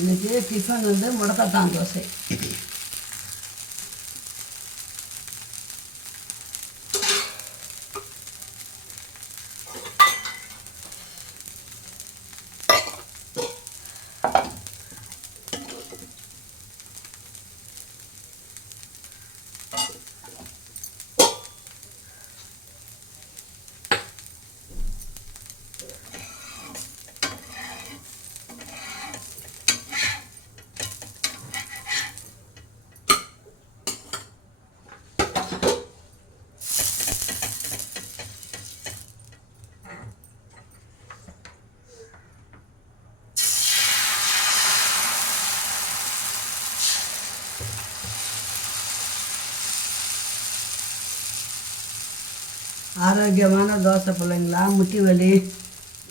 இன்றைக்கி டிஃபன் வந்து முடக்கத்தான் தோசை. ஆரோக்கியமான தோசை பிள்ளைங்களா. முட்டி வலி,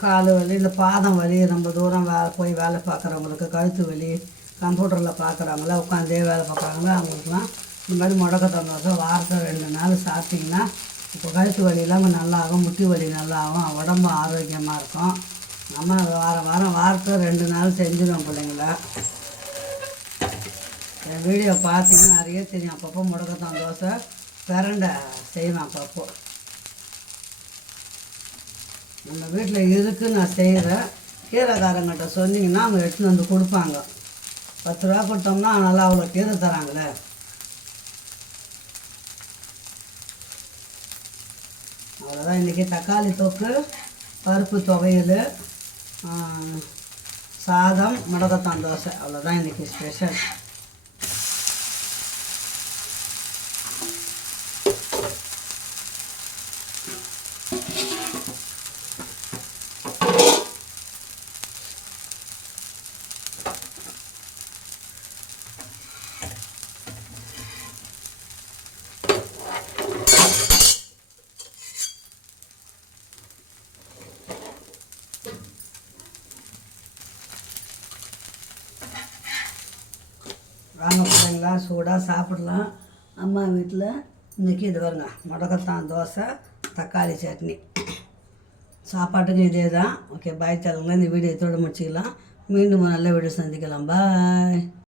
கால் வலி, இந்த பாதம் வலி, ரொம்ப தூரம் போய் வேலை பார்க்குறவங்களுக்கு, கழுத்து வலி, கம்ப்யூட்டரில் பார்க்குறவங்கள உட்காந்தே வேலை பார்க்குறாங்களோ அவங்களுக்குலாம் இந்த மாதிரி முடக்கத்தான் தோசை வாரத்தில் 2 நாள் சாப்பிட்டிங்கன்னா இப்போ கழுத்து வலி இல்லாமல் நல்லாகும், முட்டி வலி நல்லாகும், உடம்பு ஆரோக்கியமாக இருக்கும். நம்ம வாரத்தில் 2 நாள் செஞ்சிடும் பிள்ளைங்கள. என் வீடியோ பார்த்தீங்கன்னா நிறைய தெரியும். அப்பப்போ முடக்கத்தான் தோசை பிரண்டை செய்வேன். அப்பப்போ நம்ம வீட்டில் இருக்குது, நான் செய்கிறேன். கீரைக்காரங்கிட்ட சொன்னிங்கன்னா அவங்க எடுத்துன்னு வந்து கொடுப்பாங்க. 10 ரூபா கொடுத்தோம்னா நல்லா அவ்வளோ கீரை தராங்களே. அவ்வளோதான். இன்றைக்கி தக்காளி தொக்கு, பருப்பு துவையல், சாதம், முடக்கத்தான் தோசை. அவ்வளோதான் இன்றைக்கி ஸ்பெஷல். வாங்க பிள்ளைங்களா, சூடாக சாப்பிடலாம். அம்மா வீட்டில் இன்றைக்கி இது வருங்க, முடக்கத்தான் தோசை, தக்காளி சட்னி. சாப்பாட்டுக்கு இதே தான். ஓகே, பாய். தரங்களா இந்த வீடியோ இதோடு முடிச்சிக்கலாம். மீண்டும் நல்ல வீடியோ சந்திக்கலாம். பாய்.